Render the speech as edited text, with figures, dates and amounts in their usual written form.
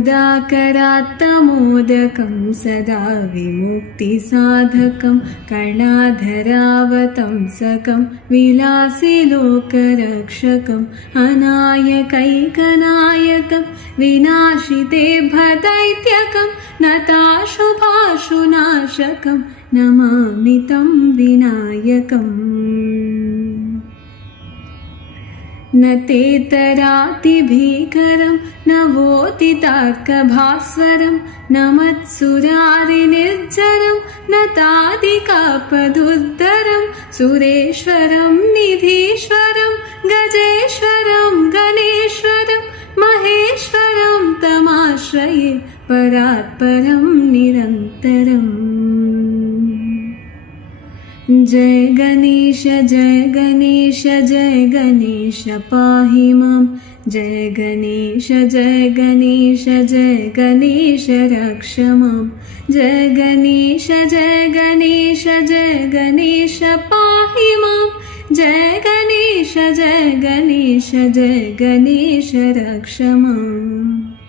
मुदाकरात्तमोदकं सदा विमुक्तिसाधकं कर्णाधरावतंसकं विलासि लोकरक्षकम् अनायकैकनायकं विनाशिते भदैत्यकं नताशुभाशुनाशकं नमामि तं विनायकम् न तेतरातिभीकरं न वोतितार्कभास्वरं न मत्सुरारिनिर्जरं न तादिकापदुद्धरं सुरेश्वरं निधीश्वरं गजेश्वरं गणेश्वरं महेश्वरं तमाश्रये परात्परं निरन्तरम्। जय गणेश जय गणेश जय गणेश पाहि मां। जय गणेश जय गणेश जय गणेश रक्ष मां। जय गणेश जय गणेश जय गणेश पाहि मां। जय गणेश जय गणेश जय गणेश रक्ष मां।